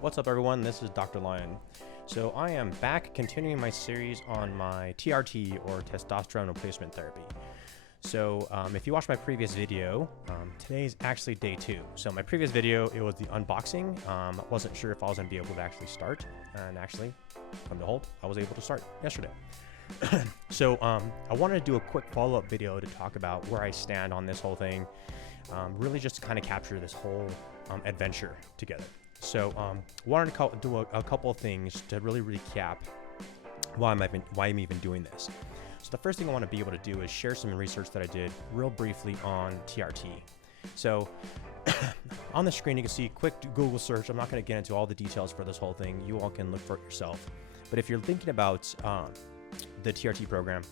What's up, everyone? This is Dr. Lion. So I am back continuing my series on my TRT, or testosterone replacement therapy. So if you watched my previous video, today's actually day 2. So my previous video, it was the unboxing. I wasn't sure if I was going to be able to actually start, and actually, from the behold, I was able to start yesterday. So I wanted to do a quick follow-up video to talk about where I stand on this whole thing, really just to kind of capture this whole adventure together. So wanted to do a couple of things to really recap why I'm even doing this. So the first thing I want to be able to do is share some research that I did real briefly on TRT. So on the screen, you can see quick Google search. I'm not going to get into all the details for this whole thing. You all can look for it yourself. But if you're thinking about the TRT program,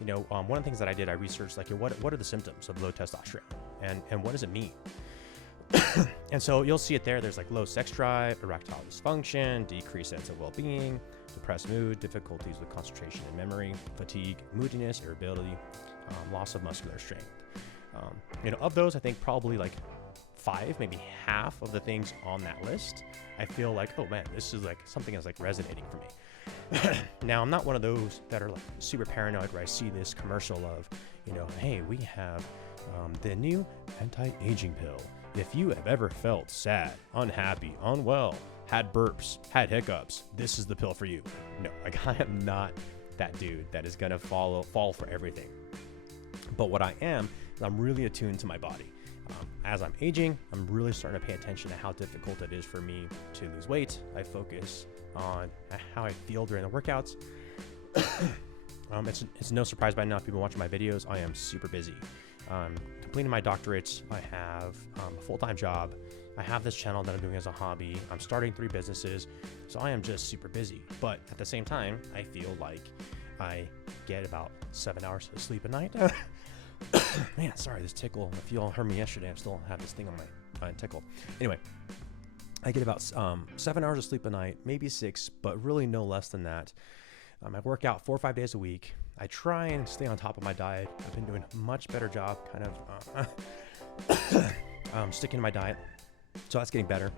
you know, one of the things that I did, I researched like what are the symptoms of low testosterone and what does it mean? And so you'll see it there. There's like low sex drive, erectile dysfunction, decreased sense of well-being, depressed mood, difficulties with concentration and memory, fatigue, moodiness, irritability, loss of muscular strength. You know, of those, I think probably like 5, maybe half of the things on that list, I feel like, oh man, this is like something that's like resonating for me. Now, I'm not one of those that are like super paranoid where I see this commercial of, you know, hey, we have the new anti-aging pill. If you have ever felt sad, unhappy, unwell, had burps, had hiccups, this is the pill for you. No, like I am not that dude that is gonna fall for everything. But what I am is I'm really attuned to my body. As I'm aging, I'm really starting to pay attention to how difficult it is for me to lose weight. I focus on how I feel during the workouts. It's no surprise by now if people watching my videos, I am super busy. Completing my doctorate, I have a full-time job. I have this channel that I'm doing as a hobby. I'm starting 3 businesses, so I am just super busy. But at the same time, I feel like I get about 7 hours of sleep a night. Man, sorry, this tickle. If you all heard me yesterday, I still have this thing on my tickle. Anyway, I get about 7 hours of sleep a night, maybe 6, but really no less than that. I work out 4 or 5 days a week. I try and stay on top of my diet. I've been doing a much better job kind of sticking to my diet. So that's getting better.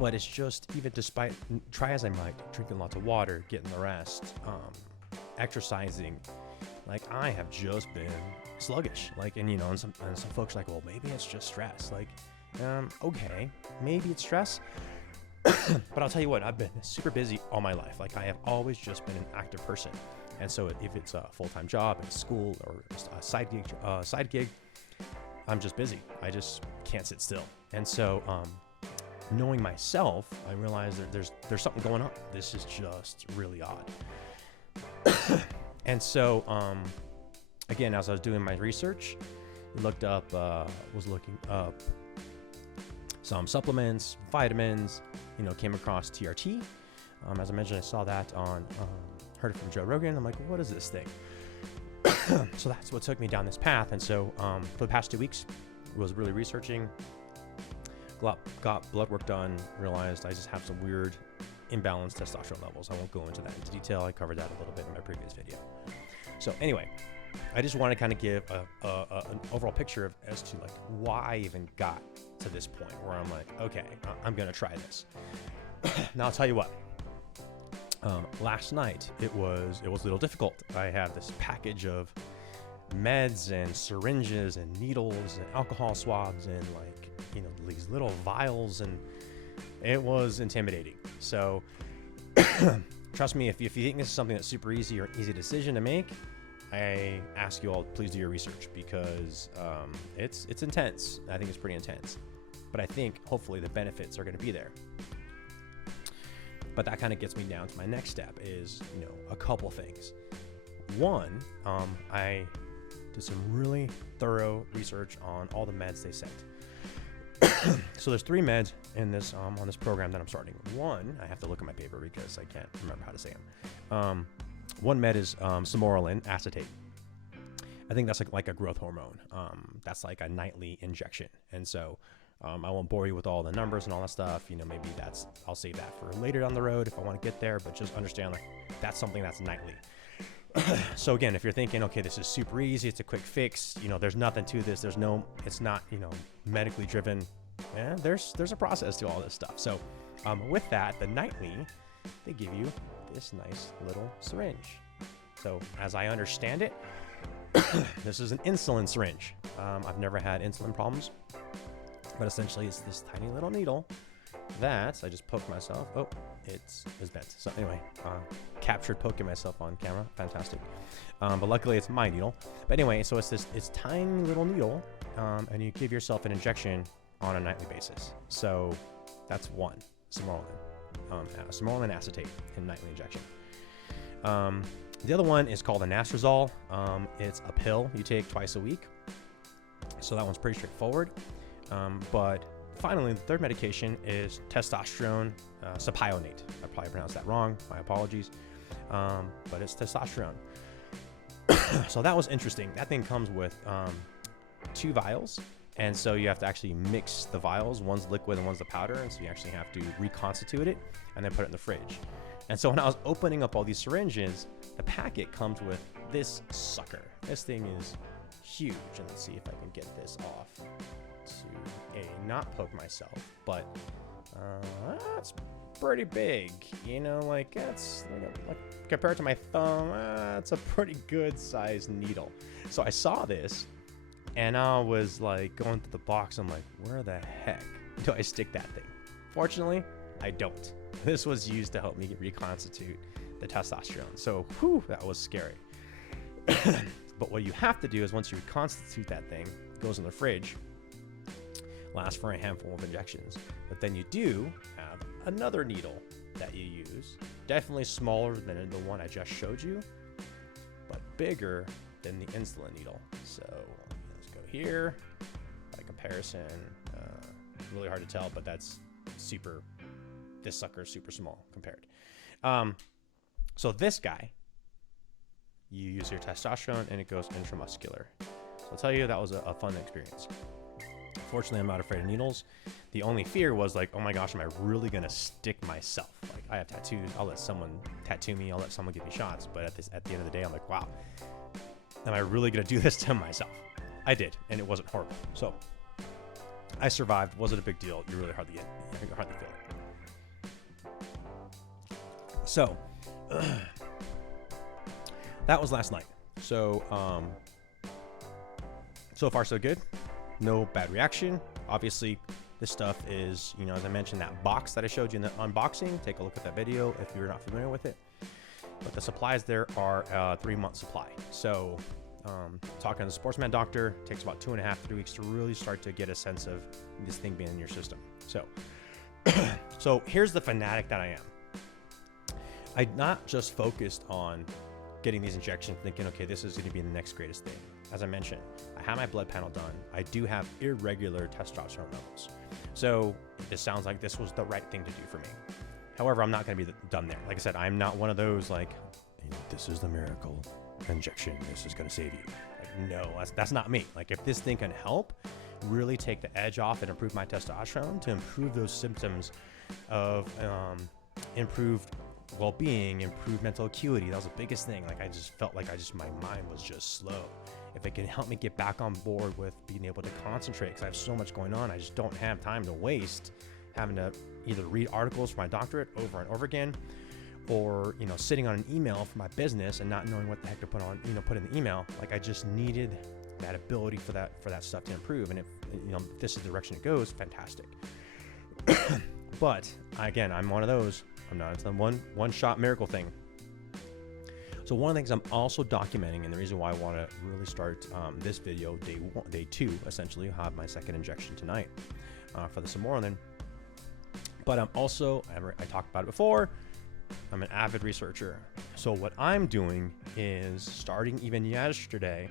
But it's just, even despite, try as I might, drinking lots of water, getting the rest, exercising, like I have just been sluggish. Like, and you know, and some folks are like, well, maybe it's just stress. Like, okay, maybe it's stress. But I'll tell you what, I've been super busy all my life. Like I have always just been an active person. And so if it's a full-time job at school or a side gig, I'm just busy. I just can't sit still. And so knowing myself, I realized that there's something going on. This is just really odd. And so again, as I was doing my research, was looking up some supplements, vitamins, you know, came across TRT. As I mentioned, I saw that on, heard it from Joe Rogan. I'm like, what is this thing? So that's what took me down this path. And so for the past 2 weeks, was really researching, got blood work done, realized I just have some weird imbalanced testosterone levels. I won't go into that into detail. I covered that a little bit in my previous video. So anyway, I just want to kind of give an overall picture as to like why I even got to this point where I'm like, okay, I'm going to try this. Now I'll tell you what, last night it was a little difficult. I have this package of meds and syringes and needles and alcohol swabs and like, you know, these little vials, and it was intimidating. So trust me, if you think this is something that's super easy or an easy decision to make, I ask you all, please do your research, because it's intense. I think it's pretty intense, but I think hopefully the benefits are going to be there. But that kind of gets me down to my next step is, you know, a couple things. One, I did some really thorough research on all the meds they sent. So there's 3 meds in this on this program that I'm starting. One, I have to look at my paper because I can't remember how to say them. One med is samorelin acetate. I think that's like a growth hormone. That's like a nightly injection. And so I won't bore you with all the numbers and all that stuff. You know, maybe I'll save that for later down the road if I want to get there, but just understand like that's something that's nightly. So again, if you're thinking, okay, this is super easy, it's a quick fix, you know, there's nothing to this, it's not, you know, medically driven. Yeah, there's a process to all this stuff. So With that, the nightly, they give you this nice little syringe. So as I understand it, this is an insulin syringe. I've never had insulin problems, but essentially it's this tiny little needle that I just poked myself. Oh, it's bent. So anyway, captured poking myself on camera. Fantastic. But luckily it's my needle. But anyway, so it's tiny little needle, and you give yourself an injection on a nightly basis. So that's one, Simorelin acetate in nightly injection. The other one is called anastrozole. It's a pill you take twice a week. So that one's pretty straightforward. But finally, the third medication is testosterone sapionate. I probably pronounced that wrong. My apologies. But it's testosterone. So that was interesting. That thing comes with 2 vials. And so you have to actually mix the vials. One's liquid and one's the powder. And so you actually have to reconstitute it and then put it in the fridge. And so when I was opening up all these syringes, the packet comes with this sucker. This thing is huge. And let's see if I can get this off to not poke myself, but it's pretty big. You know, like that's like compared to my thumb, it's a pretty good sized needle. So I saw this and I was like going through the box. I'm like, where the heck do I stick that thing? Fortunately, I don't. This was used to help me reconstitute the testosterone. So, whew, that was scary. But what you have to do is once you reconstitute that thing, it goes in the fridge, lasts for a handful of injections. But then you do have another needle that you use, definitely smaller than the one I just showed you, but bigger than the insulin needle. So let's go here. By comparison, really hard to tell, but that's this sucker is super small compared. So this guy, you use your testosterone and it goes intramuscular. So I'll tell you, that was a fun experience. Fortunately, I'm not afraid of needles. The only fear was like, oh my gosh, am I really gonna stick myself? Like, I have tattoos. I'll let someone tattoo me. I'll let someone give me shots. But at the end of the day, I'm like, wow, am I really gonna do this to myself? I did, and it wasn't horrible. So I survived. Wasn't a big deal. You really hardly feel it. So that was last night. So so far so good. No bad reaction. Obviously, this stuff is, as I mentioned, that box that I showed you in the unboxing. Take a look at that video if you're not familiar with it. But the supplies there are a 3-month supply. So talking to the sportsman doctor, takes about 2.5 to 3 weeks to really start to get a sense of this thing being in your system. So, so here's the fanatic that I am. I'm not just focused on getting these injections thinking, okay, this is going to be the next greatest thing. As I mentioned, I have my blood panel done. I do have irregular testosterone levels. So this sounds like this was the right thing to do for me. However, I'm not going to be done there. Like I said, I'm not one of those like, this is the miracle injection. This is going to save you. Like, no, that's not me. Like if this thing can help really take the edge off and improve my testosterone to improve those symptoms of improved well-being, improved mental acuity. That was the biggest thing. Like I just felt like my mind was just slow. If it can help me get back on board with being able to concentrate, because I have so much going on, I just don't have time to waste having to either read articles for my doctorate over and over again, or sitting on an email for my business and not knowing what the heck to put in the email. Like I just needed that ability for that stuff to improve. And if this is the direction it goes, fantastic. But again, I'm one of those. I'm not into the one-shot miracle thing. So one of the things I'm also documenting, and the reason why I want to really start this video, day 2, essentially, I'll have my second injection tonight for the Simorelin. But I'm also, I talked about it before, I'm an avid researcher. So what I'm doing is, starting even yesterday,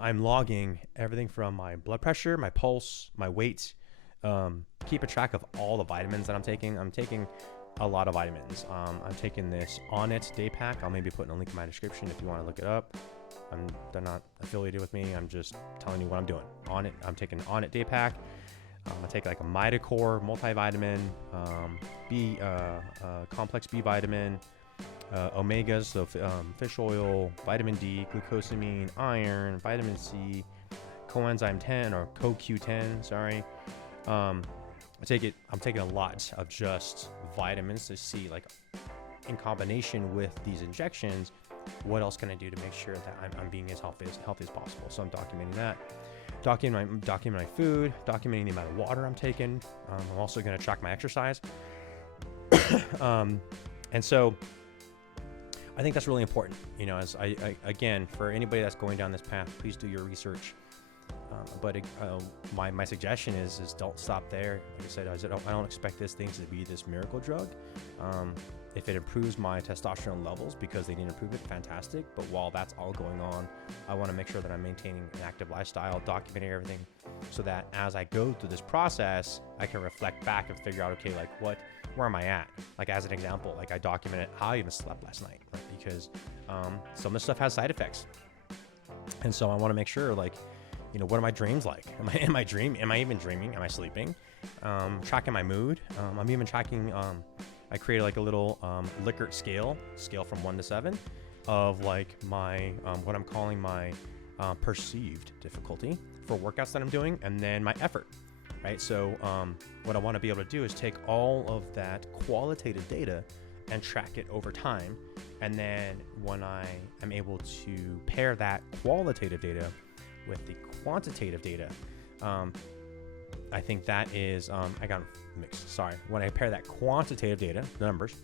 I'm logging everything from my blood pressure, my pulse, my weight, keep a track of all the vitamins that I'm taking. I'm taking a lot of vitamins. I'm taking this Onnit day pack. I'll maybe put in a link in my description if you want to look it up. They're not affiliated with me. I'm just telling you what I'm doing. I'm taking an Onnit day pack. I take like a Mitocore multivitamin, complex B vitamin, omegas, so fish oil, vitamin D, glucosamine, iron, vitamin C, coenzyme 10 or CoQ10, sorry. I'm taking a lot of just vitamins to see, like, in combination with these injections, what else can I do to make sure that I'm being as healthy as possible. So I'm documenting that, documenting my food, documenting the amount of water I'm taking. I'm also going to track my exercise. And so I think that's really important, you know, as I again, for anybody that's going down this path, please do your research. But my suggestion is don't stop there. Like I said, I don't expect this thing to be this miracle drug. If it improves my testosterone levels because they need to improve it, fantastic. But while that's all going on, I want to make sure that I'm maintaining an active lifestyle, documenting everything, so that as I go through this process, I can reflect back and figure out, okay, like where am I at? Like, as an example, like I documented how I even slept last night, right? Because some of this stuff has side effects. And so I want to make sure, like, you know, what are my dreams like? Am I dreaming? Am I even dreaming? Am I sleeping? Tracking my mood. I'm even tracking, I created like a little Likert scale from 1 to 7 of like my, what I'm calling my perceived difficulty for workouts that I'm doing, and then my effort, right? So what I want to be able to do is take all of that qualitative data and track it over time. And then when I am able to pair that qualitative data with the quantitative data, I think that is, I got mixed, sorry. When I pair that quantitative data, the numbers,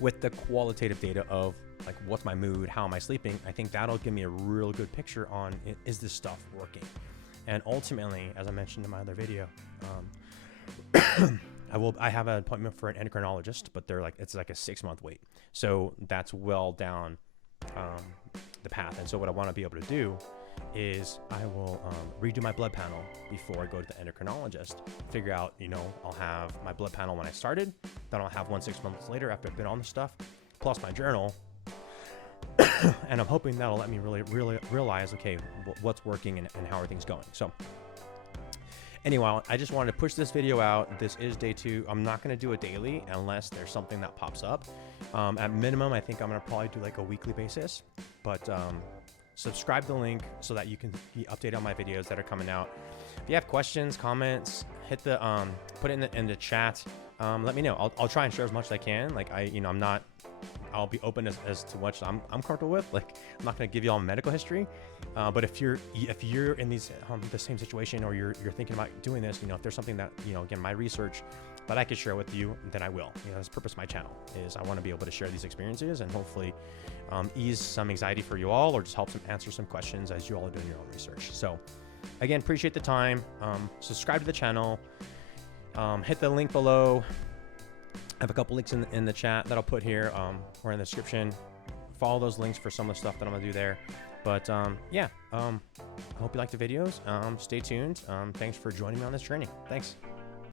with the qualitative data of like, what's my mood, how am I sleeping, I think that'll give me a real good picture on, is this stuff working? And ultimately, as I mentioned in my other video, I have an appointment for an endocrinologist, but it's like a 6-month wait. So that's well down the path. And so what I want to be able to do is I will redo my blood panel before I go to the endocrinologist. Figure out, you know, I'll have my blood panel when I started, then I'll have one 6 months later after I've been on the stuff, plus my journal. And I'm hoping that'll let me really realize, okay, what's working and how are things going. So anyway, I just wanted to push this video out. This is day 2. I'm not going to do it daily unless there's something that pops up. At minimum, I think I'm going to probably do like a weekly basis, but subscribe to the link so that you can be updated on my videos that are coming out. If you have questions, comments, hit the put it in the chat. Let me know. I'll try and share as much as I can. Like I'll be open as to what I'm comfortable with. Like, I'm not going to give you all medical history, but if you're in these the same situation, or you're thinking about doing this, you know, if there's something that, you know, again, my research that I could share with you, then I will. You know, that's the purpose of my channel, is I want to be able to share these experiences and hopefully ease some anxiety for you all, or just help answer some questions as you all are doing your own research. So again, appreciate the time. Subscribe to the channel. Hit the link below. I have a couple links in the chat that I'll put here or in the description. Follow those links for some of the stuff that I'm gonna do there. But yeah, I hope you like the videos. Stay tuned. Thanks for joining me on this journey. Thanks.